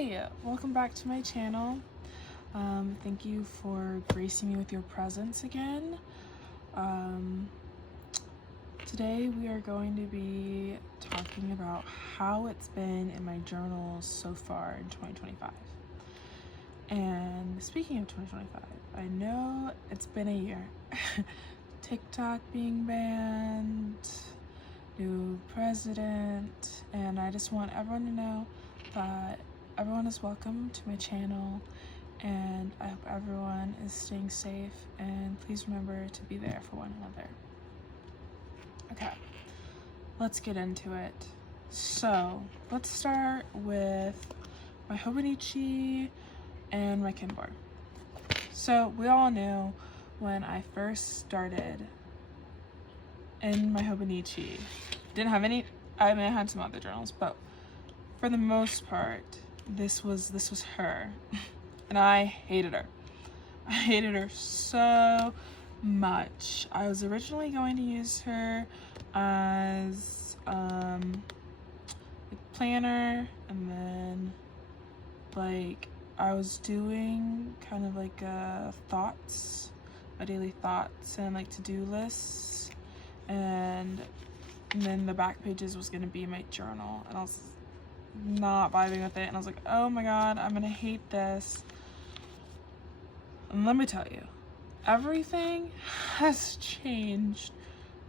Hi, welcome back to my channel. Thank you for gracing me with your presence again. Today we are going to be talking about how it's been in my journals so far in 2025. And speaking of 2025, I know it's been a year. TikTok being banned, new president, and I just want everyone to know that everyone is welcome to my channel, and I hope everyone is staying safe, and please remember to be there for one another. Okay, let's get into it. So let's start with my Hobonichi and my Kinbor. So we all knew when I first started in my Hobonichi, didn't have any, I mean I had some other journals, but for the most part, this was her, and I hated her. I hated her so much. I was originally going to use her as a planner, and then like I was doing kind of like thoughts, my daily thoughts and like to-do lists, and then the back pages was gonna be my journal, and I was not vibing with it, and I was like, oh my god, I'm gonna hate this. And let me tell you, everything has changed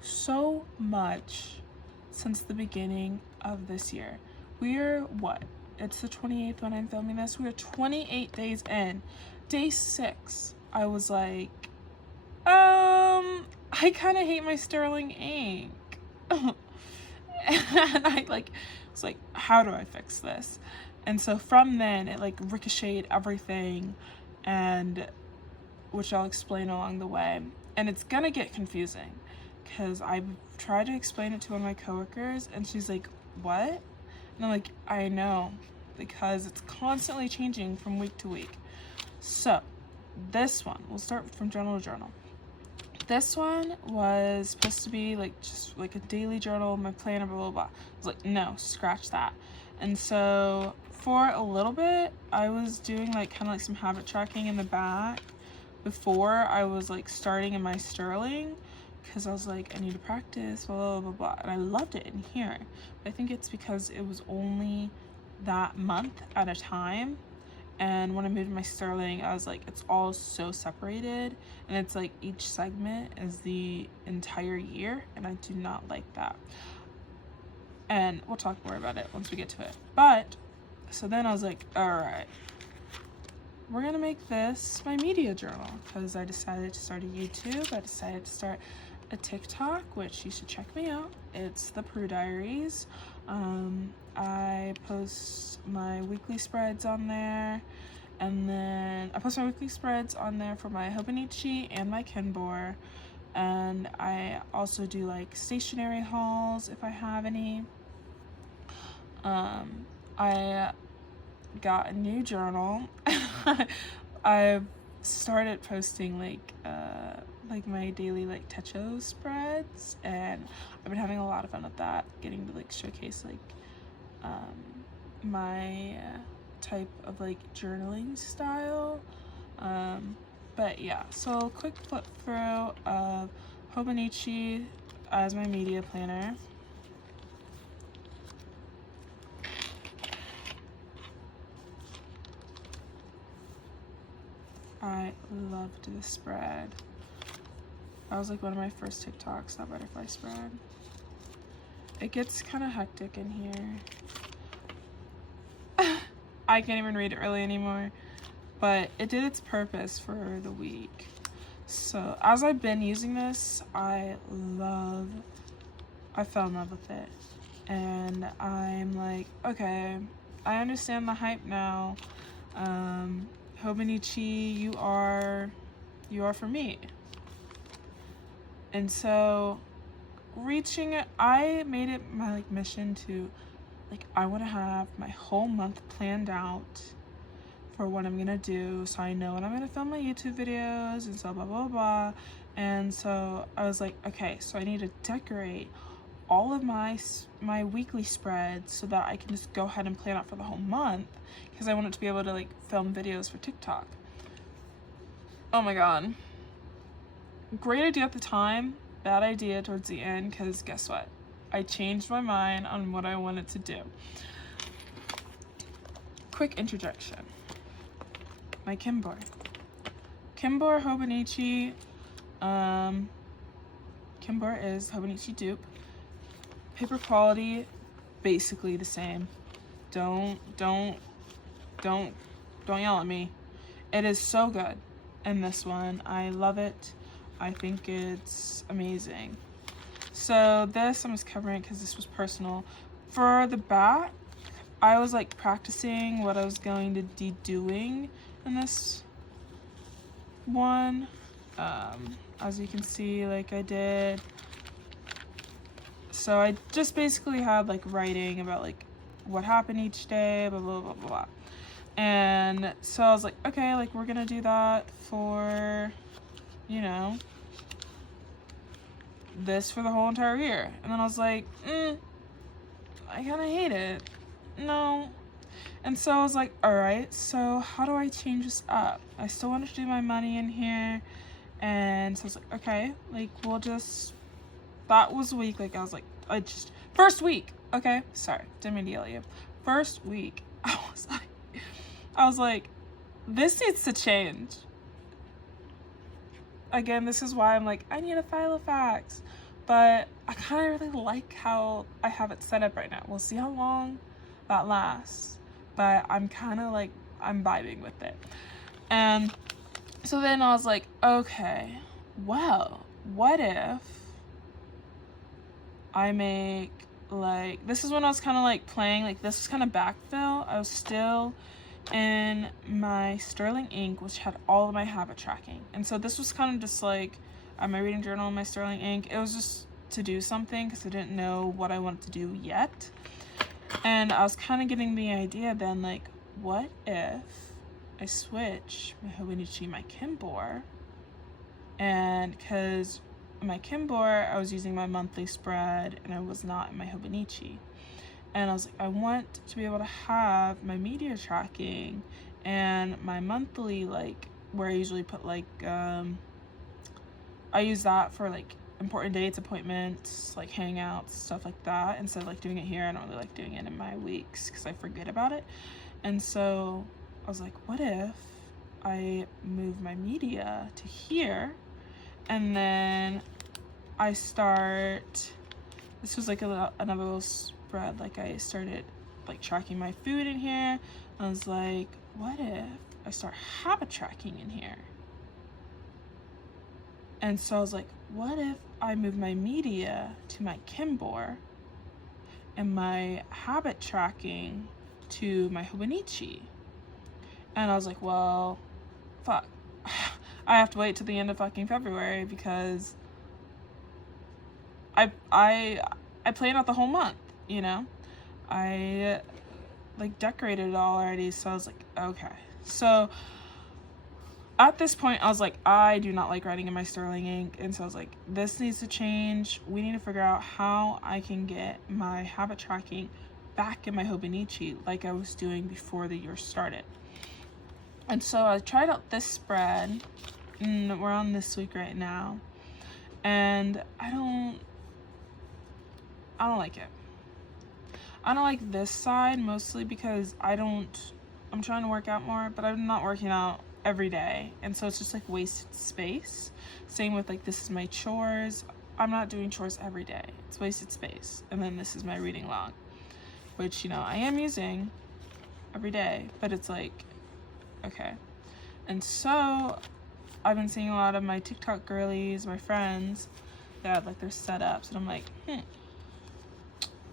so much since the beginning of this year. We're what? It's the 28th when I'm filming this. We are 28 days in. Day 6, I was like, I kind of hate my sterling ink. And I was like, how do I fix this? And so from then it like ricocheted everything, and which I'll explain along the way. And it's gonna get confusing because I've tried to explain it to one of my coworkers, and she's like, what? And I'm like, I know, because it's constantly changing from week to week. So this one, we'll start from journal to journal. This one was supposed to be like just like a daily journal, my planner, blah, blah, blah. I was like, no, scratch that. And so for a little bit, I was doing like kind of like some habit tracking in the back before I was like starting in my sterling, because I was like, I need to practice, blah, blah, blah, blah. And I loved it in here. But I think it's because it was only that month at a time. And when I moved my sterling, I was like, it's all so separated, and it's like each segment is the entire year, and I do not like that. And we'll talk more about it once we get to it. But so then I was like, all right, we're gonna make this my media journal, because I decided to start a YouTube. I decided to start a TikTok, which you should check me out. It's theprudiaries. I post my weekly spreads on there, and then I post my weekly spreads on there for my Hobonichi and my Kinbor, and I also do like stationery hauls if I have any. I got a new journal. I've started posting like my daily like Techo spreads, and I've been having a lot of fun with that, getting to like showcase like my type of like journaling style. But yeah, so quick flip through of Hobonichi as my media planner. I loved this spread. That was like one of my first TikToks, that butterfly spread. It gets kind of hectic in here. I can't even read it really anymore, but it did its purpose for the week. So as I've been using this, I fell in love with it, and I'm like, okay, I understand the hype now. Hobonichi, you are for me. And so reaching it, I made it my like mission to like, I want to have my whole month planned out for what I'm gonna do, so I know when I'm gonna film my YouTube videos and so blah blah blah. And so I was like, okay, so I need to decorate all of my weekly spreads so that I can just go ahead and plan out for the whole month, because I wanted to be able to like film videos for TikTok. Oh my god. Great idea at the time, bad idea towards the end, because guess what? I changed my mind on what I wanted to do. Quick interjection. My Kinbor. Kinbor Hobonichi. Kinbor is Hobonichi dupe. Paper quality, basically the same. Don't yell at me. It is so good. And this one, I love it. I think it's amazing. So this, I'm just covering because this was personal. For the back, I was like practicing what I was going to be doing in this one. As you can see, like I did. So I just basically had like writing about like what happened each day, blah, blah, blah, blah, blah. And so I was like, okay, like we're gonna do that for, you know, this for the whole entire year. And then I was like, I kind of hate it. No. And so I was like, all right, so how do I change this up? I still want to do my money in here. And so I was like, okay, like we'll just, that was a week. Like I was like, first week. Okay. Sorry. Didn't mean to yell at you. First week. I was like, this needs to change. Again, this is why I'm like, I need a file of facts. But I kind of really like how I have it set up right now. We'll see how long that lasts. But I'm kind of like, I'm vibing with it. And so then I was like, okay, well, what if I make like, this is when I was kind of like playing, like this was kind of backfill. I was still in my Sterling ink, which had all of my habit tracking. And so this was kind of just like my reading journal and my Sterling ink. It was just to do something because I didn't know what I wanted to do yet. And I was kind of getting the idea then, like, what if I switch my Hobonichi, my Kinbor, and because my Kinbor, I was using my monthly spread and I was not in my Hobonichi. And I was like, I want to be able to have my media tracking and my monthly, like, where I usually put, like, I use that for, like, important dates, appointments, like, hangouts, stuff like that. Instead of, like, doing it here, I don't really like doing it in my weeks because I forget about it. And so I was like, what if I move my media to here and then I start, this was, like, another little spread, like I started like tracking my food in here. I was like, what if I start habit tracking in here? And so I was like, what if I move my media to my Kinbor and my habit tracking to my Hobonichi? And I was like, well, fuck. I have to wait till the end of fucking February because I planned out the whole month. You know, I like decorated it all already, so I was like, okay. So at this point I was like, I do not like writing in my Sterling ink, and so I was like, this needs to change. We need to figure out how I can get my habit tracking back in my Hobonichi like I was doing before the year started. And so I tried out this spread, and we're on this week right now, and I don't like it. I don't like this side mostly because I'm trying to work out more, but I'm not working out every day. And so it's just like wasted space. Same with like, this is my chores. I'm not doing chores every day. It's wasted space. And then this is my reading log, which, you know, I am using every day, but it's like, okay. And so I've been seeing a lot of my TikTok girlies, my friends, that have like their setups, and I'm like,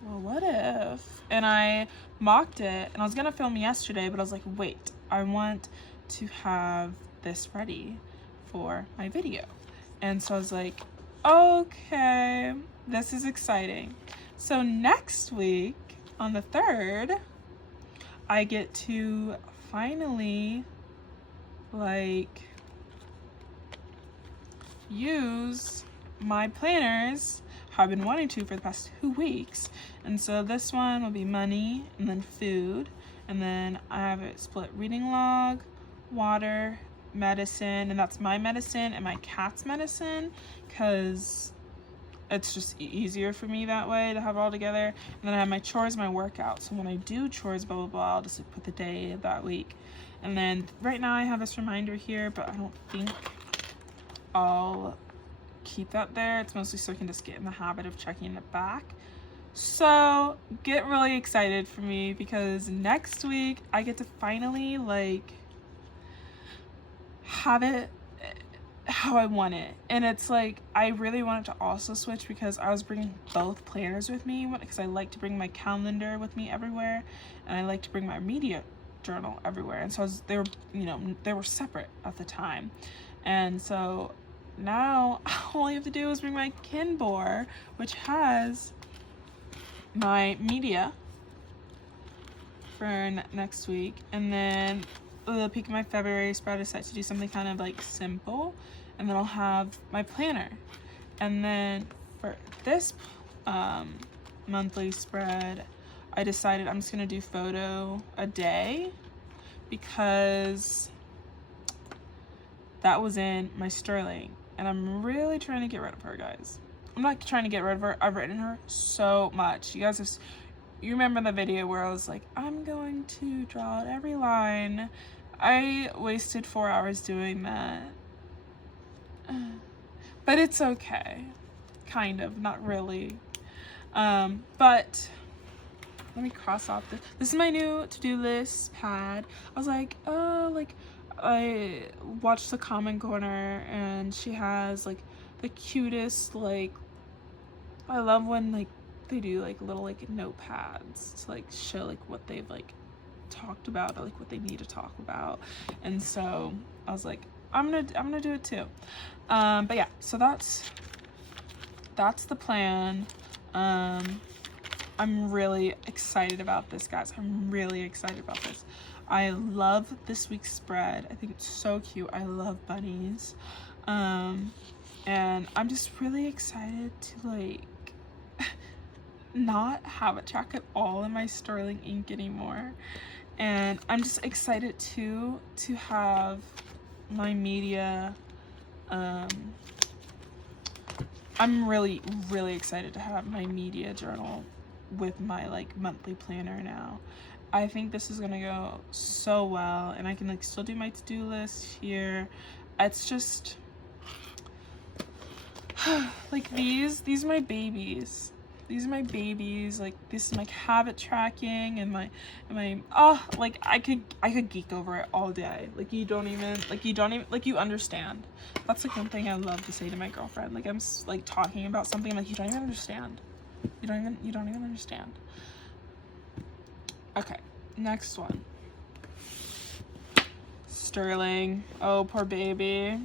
well, what if? And I mocked it, and I was gonna film yesterday, but I was like, wait, I want to have this ready for my video. And so I was like, okay, this is exciting. So next week, on the 3rd, I get to finally, like, use my planners how I've been wanting to for the past 2 weeks. And so this one will be money, and then food, and then I have it split: reading log, water, medicine, and that's my medicine and my cat's medicine, because it's just easier for me that way to have it all together. And then I have my chores, my workout. So when I do chores, blah, blah, blah, I'll just put the day of that week. And then right now I have this reminder here, but I don't think I'll keep that there. It's mostly so I can just get in the habit of checking it back. So get really excited for me, because next week I get to finally like have it how I want it. And it's like, I really wanted to also switch, because I was bringing both planners with me, because I like to bring my calendar with me everywhere, and I like to bring my media journal everywhere. And so they were, you know, they were separate at the time. And so now all I have to do is bring my Kinbor, which has my media for next week, and then the peak of my February spread is set to do something kind of like simple, and then I'll have my planner. And then for this monthly spread, I decided I'm just gonna do photo a day, because that was in my Sterling, and I'm really trying to get rid of her, guys. I'm not trying to get rid of her. I've written her so much. You guys have, you remember the video where I was like, I'm going to draw out every line. I wasted 4 hours doing that. But it's okay. Kind of, not really. But let me cross off this is my new to-do list pad. I was like, oh, like, I watched the Comment Corner, and she has like the cutest, like, I love when like they do like little like notepads to like show like what they've like talked about, or like what they need to talk about. And so I was like, I'm gonna do it too. But yeah, so that's the plan. I'm really excited about this, guys. I'm really excited about this. I love this week's spread. I think it's so cute. I love bunnies. And I'm just really excited to like not have a track at all in my Sterling ink anymore. And I'm just excited too to have my media. I'm really excited to have my media journal with my like monthly planner now. I think this is gonna go so well, and I can like still do my to-do list here. It's just like these are my babies. These are my babies. Like, this is my habit tracking, and my oh, like I could geek over it all day. Like you don't even like you understand. That's like one thing I love to say to my girlfriend. Like I'm like talking about something, like you don't even understand. You don't even understand. Okay, next one. Sterling. Oh, poor baby.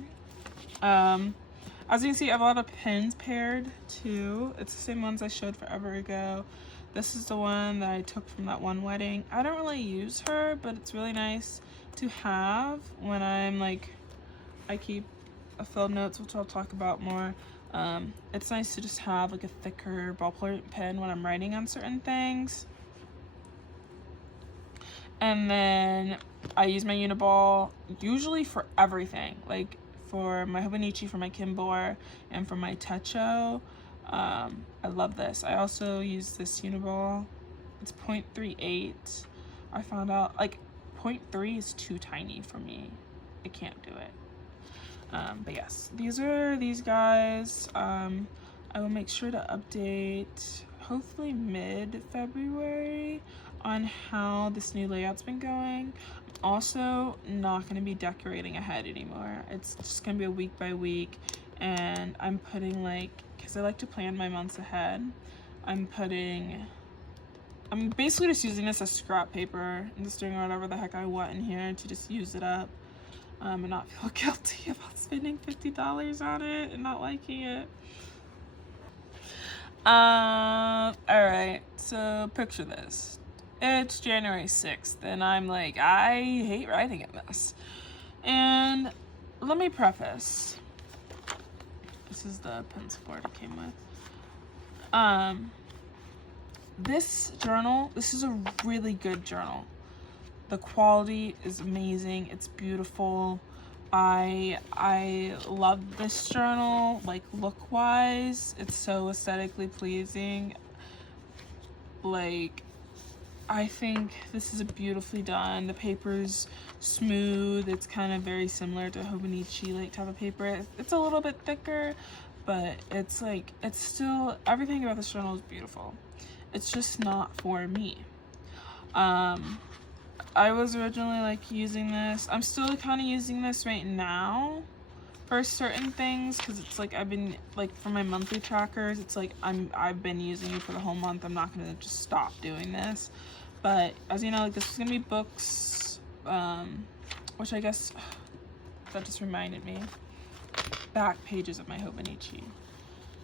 As you can see, I have a lot of pins paired too. It's the same ones I showed forever ago. This is the one that I took from that one wedding. I don't really use her, but it's really nice to have when I'm like, I keep a field notes, which I'll talk about more. It's nice to just have like a thicker ballpoint pen when I'm writing on certain things. And then I use my Uniball usually for everything, like for my Hobonichi, for my Kinbor, and for my Techo. I love this. I also use this Uniball. It's 0.38. I found out like 0.3 is too tiny for me. I can't do it. But yes, these are these guys. I will make sure to update hopefully mid-February on how this new layout's been going. I'm also not going to be decorating ahead anymore. It's just going to be a week by week, and I'm putting like, because I like to plan my months ahead, I'm basically just using this as scrap paper and just doing whatever the heck I want in here to just use it up, and not feel guilty about spending $50 on it and not liking it. Alright, so picture this. It's January 6th, and I'm like, I hate writing in this. And let me preface. This is the pencil board it came with. This journal, this is a really good journal. The quality is amazing. It's beautiful. I love this journal, like look wise. It's so aesthetically pleasing. Like, I think this is beautifully done. The paper's smooth. It's kind of very similar to Hobonichi like type of paper. It's a little bit thicker, but it's like, it's still, everything about this journal is beautiful. It's just not for me. I was originally like using this. I'm still kind of using this right now for certain things, because it's like I've been like for my monthly trackers, it's like I've been using it for the whole month. I'm not gonna just stop doing this. But as you know, like this is gonna be books, which I guess that just reminded me. Back pages of my Hobonichi.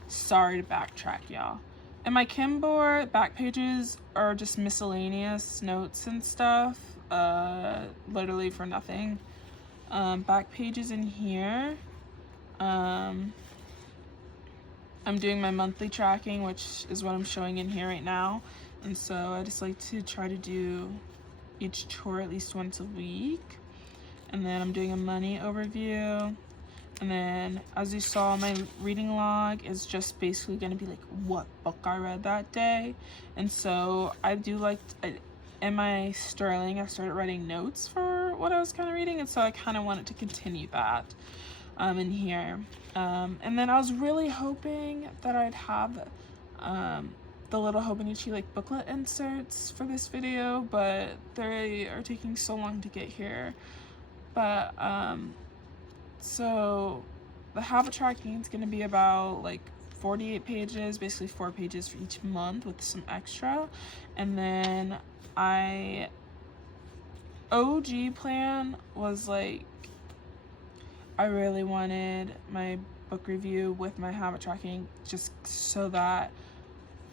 Sorry to backtrack, y'all. In my Kinbor, back pages are just miscellaneous notes and stuff, literally for nothing. Back pages in here, I'm doing my monthly tracking, which is what I'm showing in here right now. And so I just like to try to do each chore at least once a week. And then I'm doing a money overview. And then, as you saw, my reading log is just basically going to be like what book I read that day. And so I do like, in my Sterling, I started writing notes for what I was kind of reading. And so I kind of wanted to continue that in here. And then I was really hoping that I'd have the little Hobonichi like booklet inserts for this video, but they are taking so long to get here. But, so the habit tracking is going to be about like 48 pages, basically 4 pages for each month with some extra. And then OG plan was like, I really wanted my book review with my habit tracking just so that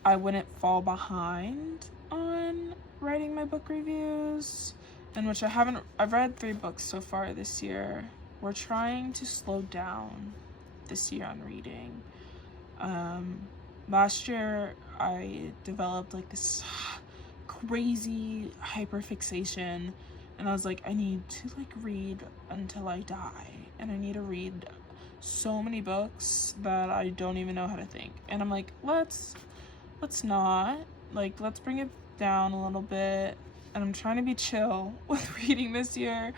I wouldn't fall behind on writing my book reviews, in which I've read 3 books so far this year. We're trying to slow down this year on reading. Last year I developed like this crazy hyperfixation, and I was like, I need to like read until I die, and I need to read so many books that I don't even know how to think. And I'm like, let's not, like, let's bring it down a little bit. And I'm trying to be chill with reading this year.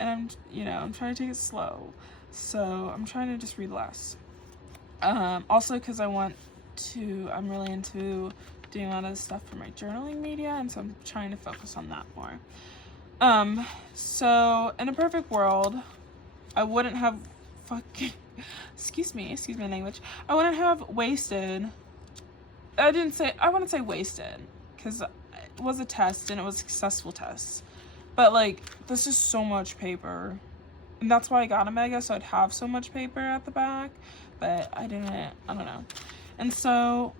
And I'm trying to take it slow. So I'm trying to just read less. Also because I'm really into doing a lot of stuff for my journaling media, and so I'm trying to focus on that more. So in a perfect world, I wouldn't have excuse my language. I wouldn't have wasted, I wouldn't say wasted, because it was a test and it was a successful test. But like, this is so much paper. And that's why I got a mega, so I'd have so much paper at the back. But I don't know. And so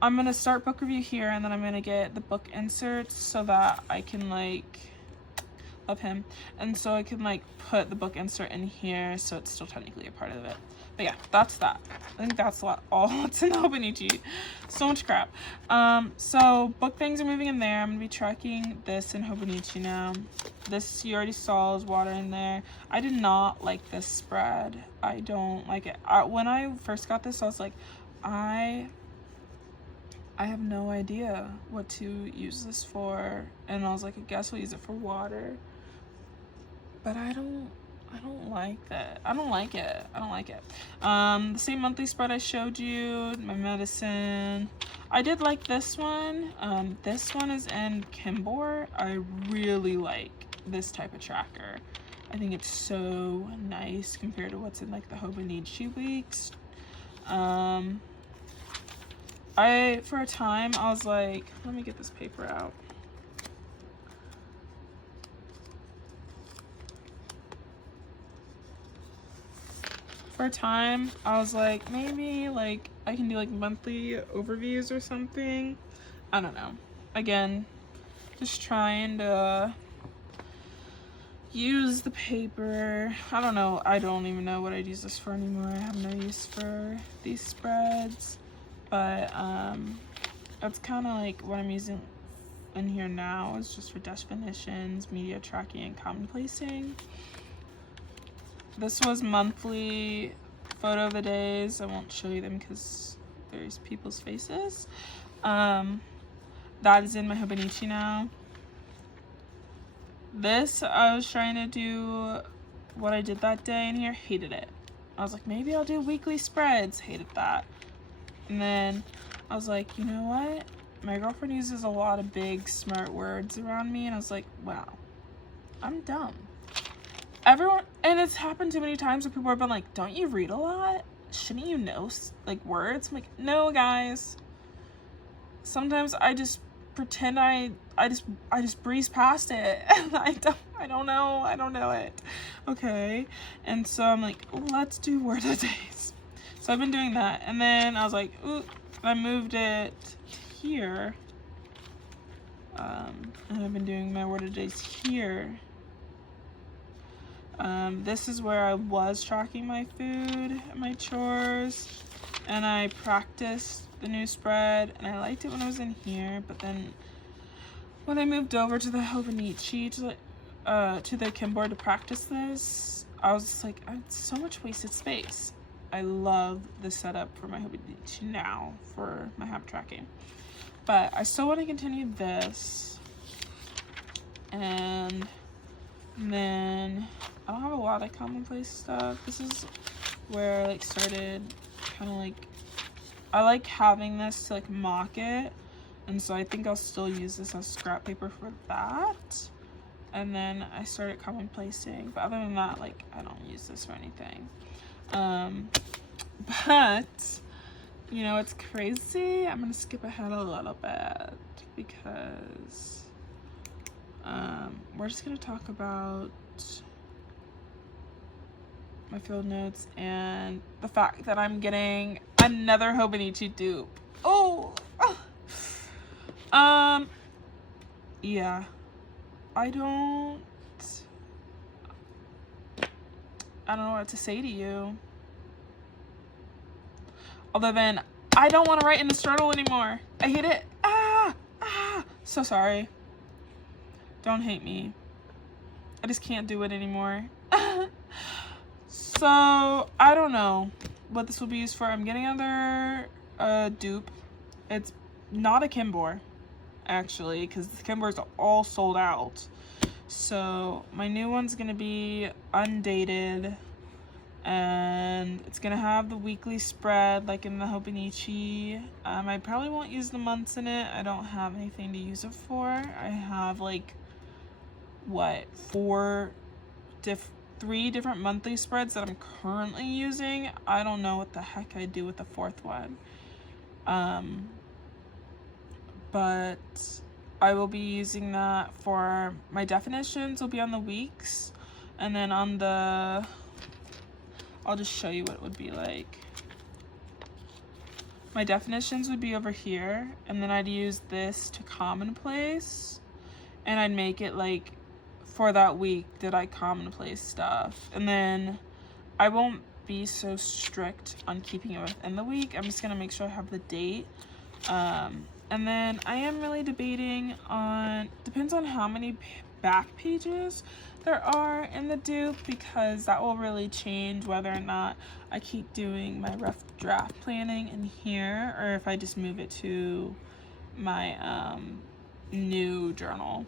I'm going to start book review here, and then I'm going to get the book inserts so that I can like, love him. And so I can like put the book insert in here so it's still technically a part of it. But yeah, that's that. I think that's all that's in Hobonichi. So much crap. So book things are moving in there. I'm gonna be tracking this in Hobonichi now. This you already saw is water in there. I did not like this spread. I don't like it. When I first got this, I was like, I have no idea what to use this for. And I was like, I guess we'll use it for water. But I don't like that. I don't like it. The same monthly spread I showed you, my medicine. I did like this one. This one is in Kinbor. I really like this type of tracker. I think it's so nice compared to what's in like the Hobonichi weeks. For a time, I was like, let me get this paper out. For a time, I was like, maybe like I can do like monthly overviews or something. I don't know. Again, just trying to use the paper. I don't know. I don't even know what I'd use this for anymore. I have no use for these spreads. but that's kind of like what I'm using in here now. Is just for definitions, media tracking, and commonplacing. This was monthly photo of the days. I won't show you them because there's people's faces. That is in my Hobonichi now. This, I was trying to do what I did that day in here. Hated it. I was like, maybe I'll do weekly spreads. Hated that. And then I was like, you know what? My girlfriend uses a lot of big, smart words around me. And I was like, wow, I'm dumb. Everyone, and it's happened too many times where people have been like, don't you read a lot? Shouldn't you know, like, words? I'm like, no, guys. Sometimes I just pretend I just breeze past it. I don't know it. Okay. And so I'm like, let's do word of the days. So I've been doing that. And then I was like, ooh, I moved it here. And I've been doing my word of the days here. This is where I was tracking my food and my chores, and I practiced the new spread, and I liked it when I was in here, but then when I moved over to the Hobonichi, to the Kinbor to practice this, I was just like, it's so much wasted space. I love the setup for my Hobonichi now for my habit tracking, but I still want to continue this, and then I don't have a lot of commonplace stuff. This is where I like started kind of like, I like having this to like mock it, and so I think I'll still use this as scrap paper for that. And then I started commonplacing, but other than that, like, I don't use this for anything. But you know, it's crazy. I'm gonna skip ahead a little bit because we're just gonna talk about my field notes and the fact that I'm getting another Hobonichi dupe. Oh, yeah, I don't know what to say to you, other than I don't want to write in this journal anymore. I hate it. So sorry. Don't hate me. I just can't do it anymore. So I don't know what this will be used for. I'm getting another dupe. It's not a Kinbor, actually, because the Kinbors are all sold out. So my new one's gonna be undated, and it's gonna have the weekly spread like in the Hobonichi. I probably won't use the months in it. I don't have anything to use it for. I have like three different monthly spreads that I'm currently using. I don't know what the heck I'd do with the fourth one. But I will be using that for my definitions. Will be on the weeks, and then on the, I'll just show you what it would be like. My definitions would be over here, and then I'd use this to commonplace, and I'd make it like for that week did I commonplace stuff, and then I won't be so strict on keeping it within the week. I'm just gonna make sure I have the date. And then I am really debating on, depends on how many back pages there are in the dupe, because that will really change whether or not I keep doing my rough draft planning in here, or if I just move it to my new journal.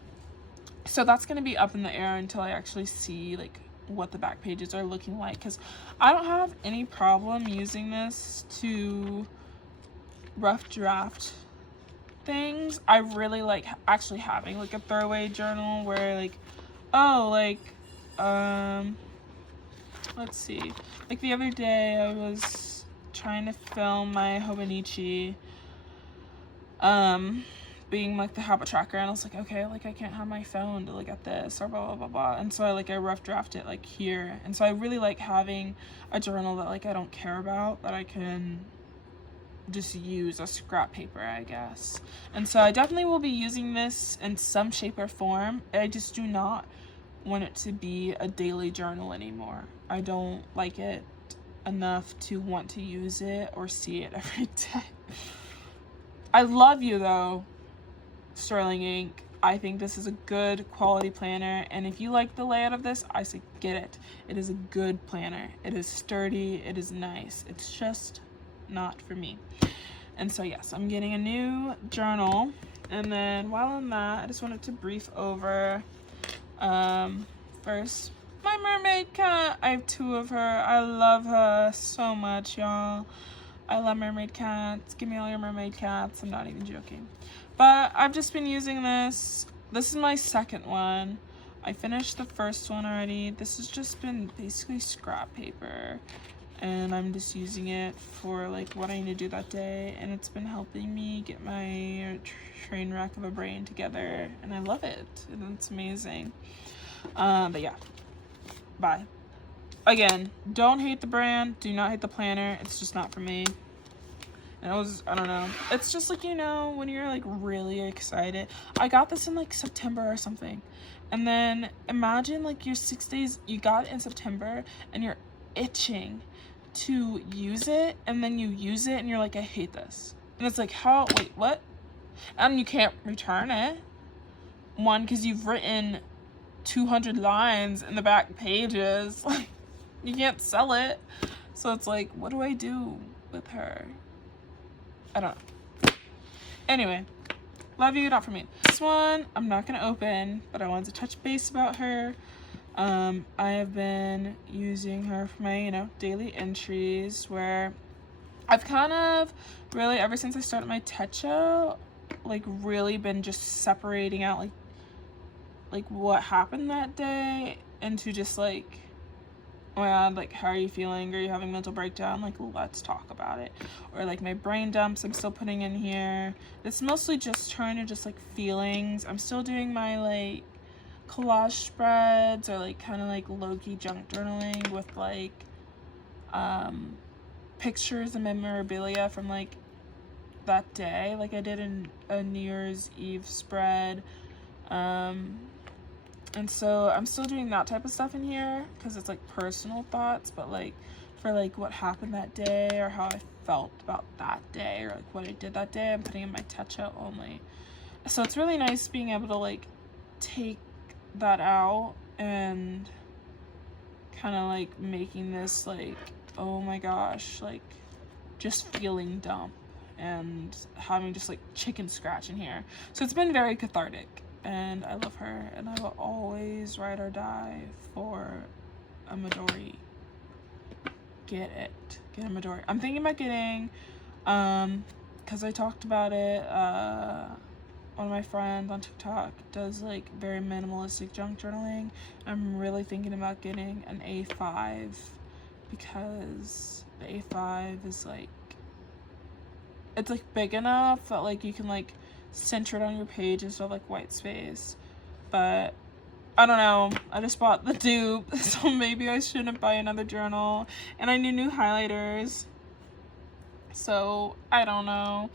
So that's going to be up in the air until I actually see like what the back pages are looking like, because I don't have any problem using this to rough draft things. I really like actually having like a throwaway journal where like, oh, like let's see, like the other day I was trying to film my Hobonichi being like the habit tracker, and I was like, okay, like I can't have my phone to look at this or blah blah blah blah, and so I rough draft it like here. And so I really like having a journal that like I don't care about, that I can just use as scrap paper, I guess. And so I definitely will be using this in some shape or form. I just do not want it to be a daily journal anymore. I don't like it enough to want to use it or see it every day. I love you though, Sterling Ink. I think this is a good quality planner, and if you like the layout of this, I say get it. It is a good planner. It is sturdy, it is nice. It's just not for me. And so yes, I'm getting a new journal. And then while I'm that, I just wanted to brief over first my mermaid cat. I have 2 of her. I love her so much, y'all. I love mermaid cats. Give me all your mermaid cats. I'm not even joking. But I've just been using this. This is my second one. I finished the first one already. This has just been basically scrap paper, and I'm just using it for like what I need to do that day, and it's been helping me get my train wreck of a brain together, and I love it, and it's amazing. But yeah, bye. Again, don't hate the brand, do not hate the planner, it's just not for me. And I don't know, it's just like, you know, when you're like really excited. I got this in like September or something, and then imagine like your 6 days, you got it in September and you're itching to use it, and then you use it and you're like, I hate this. And it's like, how, wait, what? And you can't return it. One, because you've written 200 lines in the back pages. Like, you can't sell it. So it's like, what do I do with her? I don't know. Anyway, love you, not for me. This one, I'm not gonna open, but I wanted to touch base about her. I have been using her for my, you know, daily entries, where I've kind of really, ever since I started my Techo, like really been just separating out like what happened that day into just like, oh my god, like how are you feeling? Are you having a mental breakdown? Like, let's talk about it. Or like my brain dumps I'm still putting in here. It's mostly just trying to just like feelings. I'm still doing my like collage spreads, or like kind of like low-key junk journaling with like pictures and memorabilia from like that day. Like I did a New Year's Eve spread, and so I'm still doing that type of stuff in here because it's like personal thoughts, but like for like what happened that day or how I felt about that day or like what I did that day, I'm putting in my Techo only. So it's really nice being able to like take that out and kind of like making this like, oh my gosh, like just feeling dumb and having just like chicken scratch in here. So it's been very cathartic, and I love her, and I will always ride or die for a Midori. Get it. Get a Midori. I'm thinking about getting, because I talked about it, one of my friends on TikTok does like very minimalistic junk journaling. I'm really thinking about getting an A5, because the A5 is like, it's like big enough that like you can like center it on your page instead of like white space. But I don't know, I just bought the dupe, so maybe I shouldn't buy another journal. And I need new highlighters, so I don't know,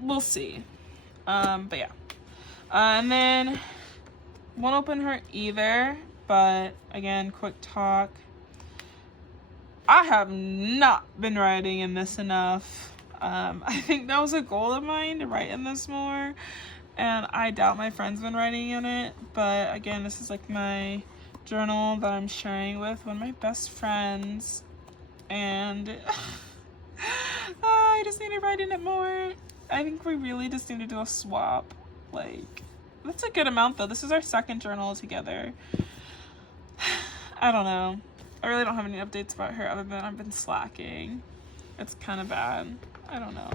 we'll see. But yeah, and then won't open her either, but again, quick talk, I have not been writing in this enough. I think that was a goal of mine, to write in this more, and I doubt my friends been writing in it. But again, this is like my journal that I'm sharing with one of my best friends, and I just need to write in it more. I think we really just need to do a swap. Like, that's a good amount though. This is our second journal together. I don't know. I really don't have any updates about her other than I've been slacking. It's kind of bad. I don't know.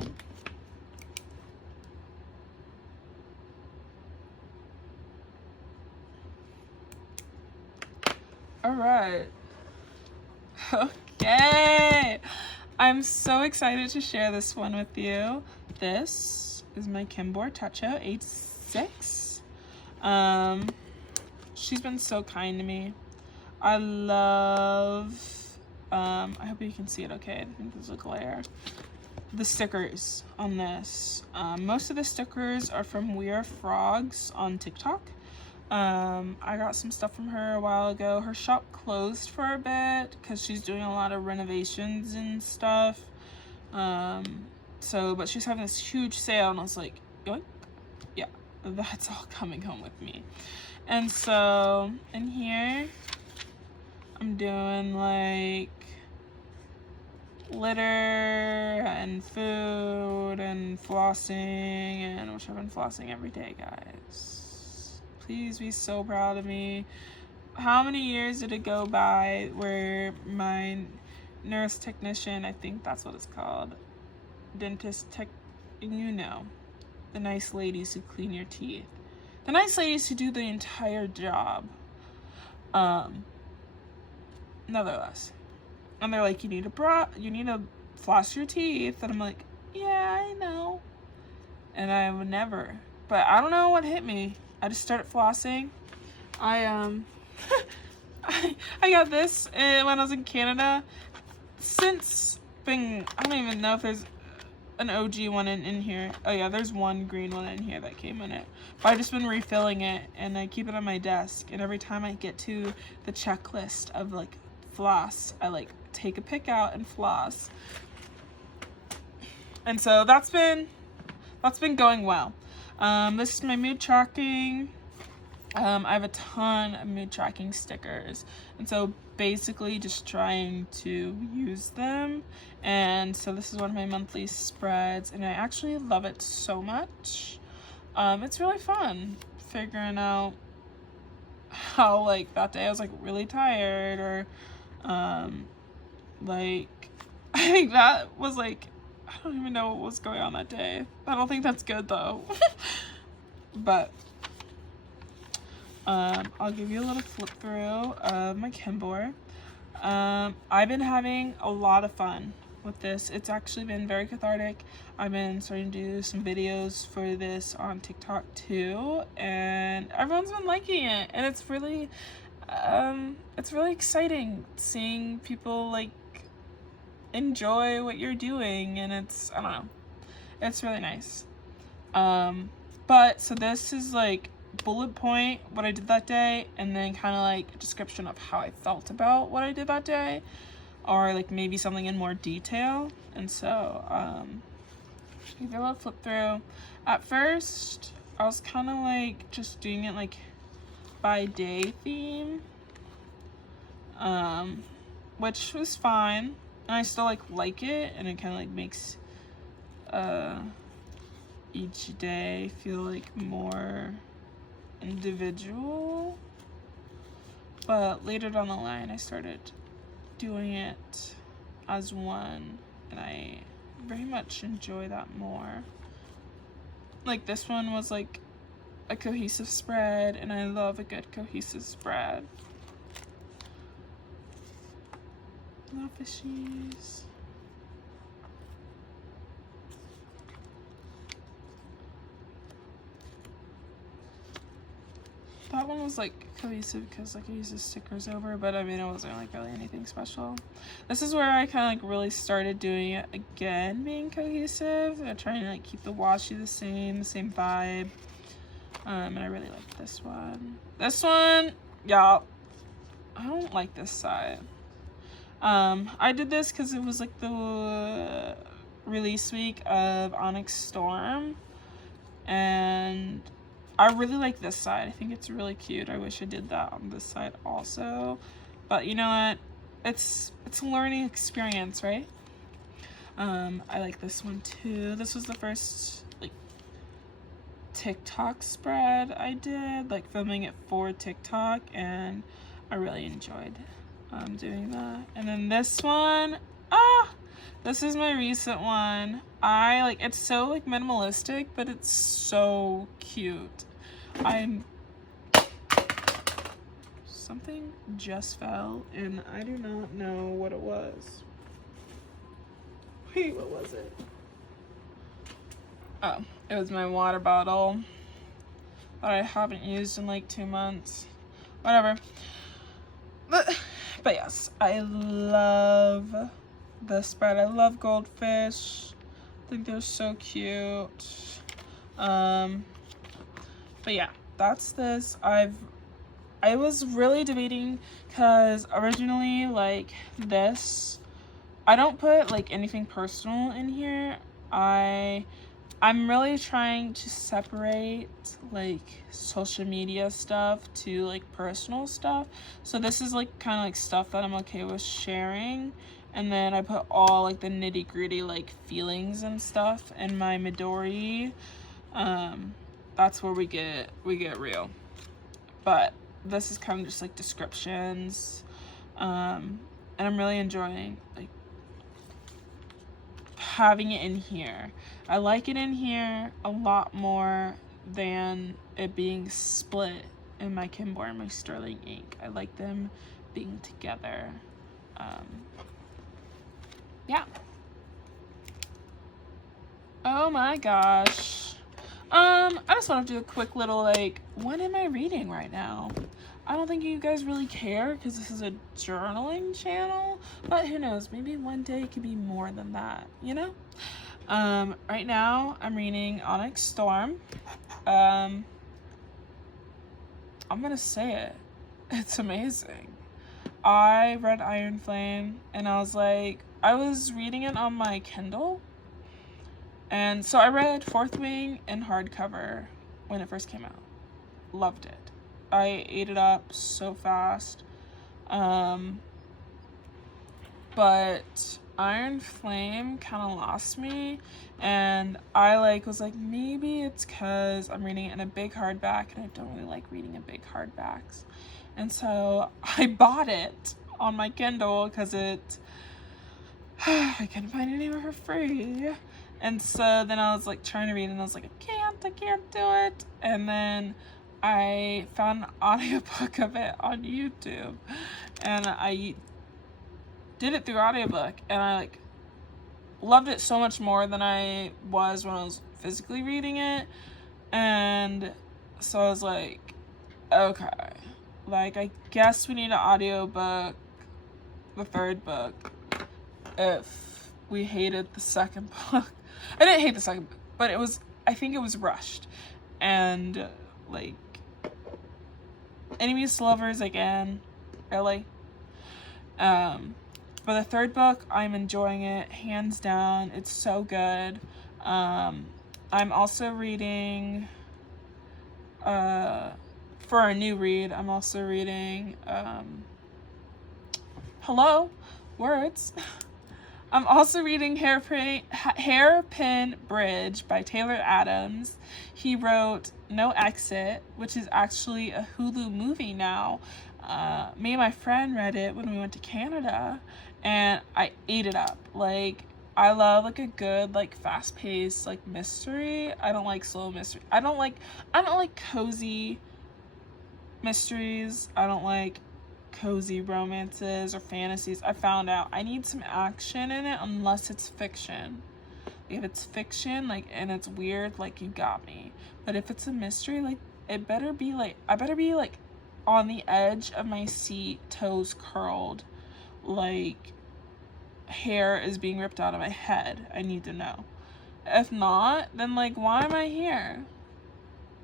All right. Okay. I'm so excited to share this one with you. This is my Kinbor Techo H6. She's been so kind to me. I love, I hope you can see it okay. I think there's a glare. The stickers on this. Most of the stickers are from We Are Frogs on TikTok. I got some stuff from her a while ago. Her shop closed for a bit because she's doing a lot of renovations and stuff. So, but she's having this huge sale, and I was like, yoink. Yeah, that's all coming home with me. And so in here, I'm doing like litter and food and flossing, and which I've been flossing every day, guys. Please be so proud of me. How many years did it go by where my nurse technician, I think that's what it's called, dentist tech, you know, the nice ladies who clean your teeth, the nice ladies who do the entire job, nevertheless, and they're like, you need to floss your teeth, and I'm like, yeah, I know, and I would never, but I don't know what hit me. I just started flossing. I got this when I was in Canada. Since I don't even know if there's an OG one in here. Oh yeah, there's one green one in here that came in it. But I've just been refilling it, and I keep it on my desk, and every time I get to the checklist of like floss, I like take a pick out and floss. And so that's been going well. This is my mood tracking. I have a ton of mood tracking stickers, and so basically just trying to use them. And so this is one of my monthly spreads, and I actually love it so much. It's really fun figuring out how, like, that day I was like really tired, or like I think that was like, I don't even know what was going on that day. I don't think that's good though. But I'll give you a little flip through of my Kinbor. I've been having a lot of fun with this. It's actually been very cathartic. I've been starting to do some videos for this on TikTok too, and everyone's been liking it, and it's really exciting seeing people like enjoy what you're doing, and it's, I don't know, it's really nice. But so this is like bullet point what I did that day, and then kind of like a description of how I felt about what I did that day, or like maybe something in more detail. And so give it a little flip through. At first I was kind of like just doing it like by day theme, which was fine, and I still like it, and it kind of like makes each day feel like more individual. But later down the line I started doing it as one, and I very much enjoy that more. Like this one was like a cohesive spread, and I love a good cohesive spread. Love fishies. That one was like cohesive because like I used the stickers over, but I mean it wasn't like really anything special. This is where I kind of like really started doing it again, being cohesive, and trying to like keep the washi the same vibe. And I really like this one. This one, y'all, I don't like this side. I did this because it was like the release week of Onyx Storm, and I really like this side. I think it's really cute. I wish I did that on this side also. But you know what? It's a learning experience, right? I like this one too. This was the first like TikTok spread I did, like filming it for TikTok, and I really enjoyed doing that. And then this one, this is my recent one. I like, it's so like minimalistic, but it's so cute. Something just fell, and I do not know what it was. Wait, what was it? Oh, it was my water bottle that I haven't used in like 2 months. Whatever. But yes, I love this spread. I love goldfish. I think they're so cute. But yeah, that's this. I was really debating because originally, like this, I don't put like anything personal in here. I'm really trying to separate like social media stuff to like personal stuff. So this is like kind of like stuff that I'm okay with sharing, and then I put all like the nitty gritty like feelings and stuff in my Midori. That's where we get real. But this is kind of just like descriptions, and I'm really enjoying like having it in here. I like it in here a lot more than it being split in my Kinbor and my Sterling ink. I like them being together. Yeah. Oh my gosh. I just want to do a quick little like, what am I reading right now? I don't think you guys really care because this is a journaling channel, but who knows, maybe one day it could be more than that, you know? Right now I'm reading Onyx Storm. I'm gonna say it. It's amazing. I read Iron Flame and I was reading it on my Kindle. And so I read Fourth Wing in hardcover when it first came out. Loved it. I ate it up so fast. But Iron Flame kind of lost me, and I was like, maybe it's because I'm reading it in a big hardback and I don't really like reading in big hardbacks. And so I bought it on my Kindle because I couldn't find it anywhere for free. And so then I was like trying to read and I was like, I can't do it. And then I found an audiobook of it on YouTube and I did it through audiobook, and I loved it so much more than I was when I was physically reading it. And so I was like, okay, I guess we need an audiobook, the third book, if we hated the second book. I didn't hate the second book, but I think it was rushed. And enemies to lovers again, really. But the third book, I'm enjoying it hands down. It's so good. I'm also reading for a new read, I'm also reading hello words. I'm also reading Hairpin Bridge by Taylor Adams. He wrote No Exit, which is actually a Hulu movie now. Me and my friend read it when we went to Canada, and I ate it up. I love a good fast-paced mystery. I don't like slow mystery. I don't like cozy mysteries. I don't like cozy romances or fantasies. I found out I need some action in it unless it's fiction. If it's fiction and it's weird, you got me. But if it's a mystery, it better be I better be on the edge of my seat, toes curled, hair is being ripped out of my head. I need to know. If not, then why am I here?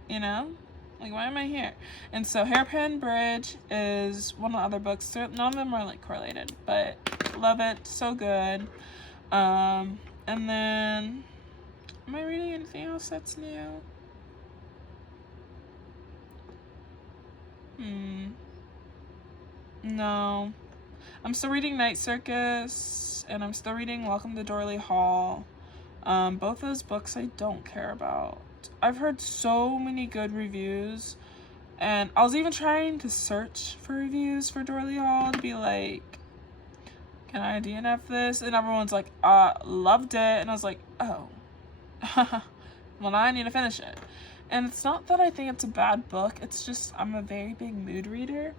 You know? Why am I here? And so Hairpin Bridge is one of the other books. None of them are correlated, but love it. So good. And then, am I reading anything else that's new? No. I'm still reading Night Circus, and I'm still reading Welcome to Dorley Hall. Both those books I don't care about. I've heard so many good reviews, and I was even trying to search for reviews for Dorley Hall to be can I DNF this? And everyone's loved it, and I was like, oh. Well, now I need to finish it. And it's not that I think it's a bad book, it's just I'm a very big mood reader,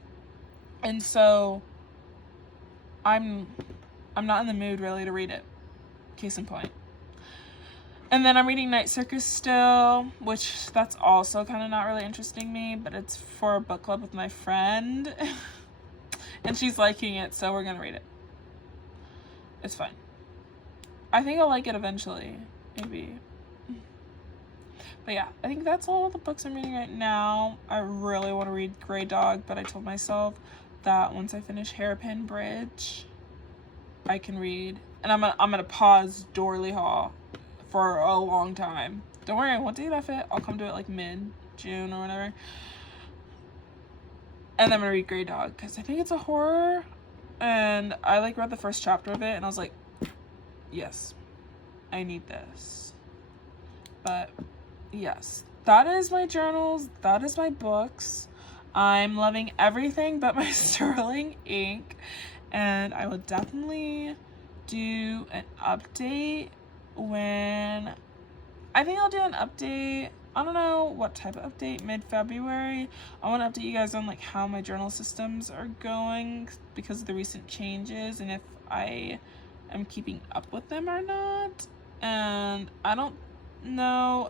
and so I'm not in the mood really to read it. Case in point. And then I'm reading Night Circus still, which that's also kind of not really interesting me, but it's for a book club with my friend. And she's liking it, so we're gonna read it. It's fine. I think I'll like it eventually, maybe. But yeah, I think that's all the books I'm reading right now. I really want to read Grey Dog, but I told myself that once I finish Hairpin Bridge, I can read. And I'm gonna pause Dorley Hall for a long time. Don't worry, I won't DNF it. I'll come to it like mid-June or whatever. And then I'm gonna read Grey Dog because I think it's a horror. And I like read the first chapter of it and I was like, yes, I need this. But yes, that is my journals. That is my books. I'm loving everything but my sterling ink. And I will definitely do an update when... I think I'll do an update, I don't know what type of update, mid-February. I want to update you guys on like how my journal systems are going because of the recent changes and if I am keeping up with them or not. And I don't know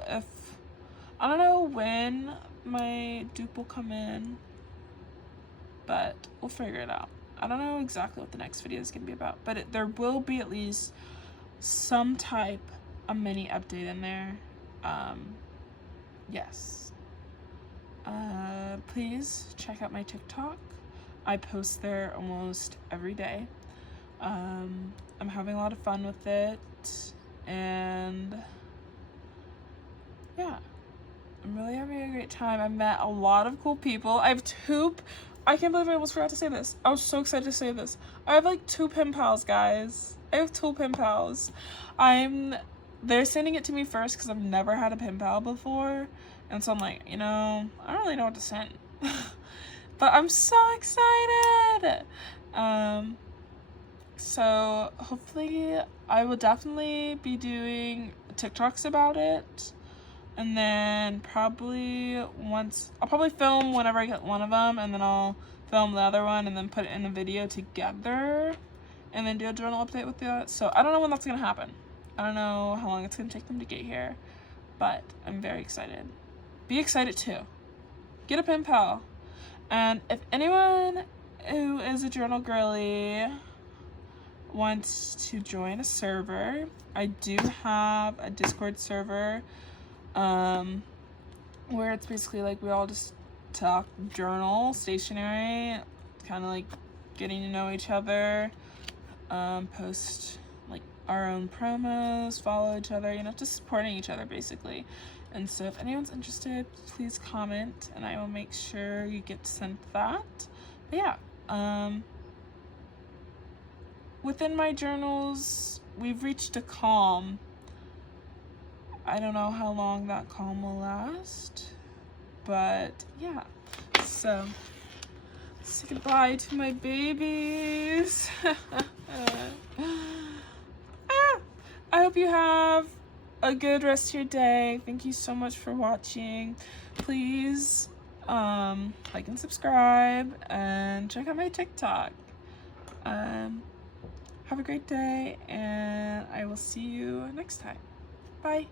when my dupe will come in, but we'll figure it out. I don't know exactly what the next video is going to be about, but there will be at least some type a mini update in there. Yes. Please check out my TikTok. I post there almost every day. I'm having a lot of fun with it, and yeah, I'm really having a great time. I met a lot of cool people. I have I can't believe I almost forgot to say this. I was so excited to say this. I have like 2 pen pals, guys. I have 2 pen pals. They're sending it to me first because I've never had a pen pal before. And so I'm like, I don't really know what to send. But I'm so excited. So hopefully I will definitely be doing TikToks about it. And then I'll probably film whenever I get one of them, and then I'll film the other one and then put it in a video together and then do a journal update with that. So I don't know when that's gonna happen. I don't know how long it's gonna take them to get here, but I'm very excited. Be excited too. Get a pen pal. And if anyone who is a journal girly wants to join a server, I do have a Discord server where it's basically like we all just talk journal, stationery, kind of like getting to know each other, post like our own promos, follow each other, just supporting each other basically. And so if anyone's interested, please comment and I will make sure you get sent that. But yeah, within my journals, we've reached a calm. I don't know how long that calm will last, but yeah. So, say goodbye to my babies. I hope you have a good rest of your day. Thank you so much for watching. Please like and subscribe and check out my TikTok. Have a great day and I will see you next time. Bye.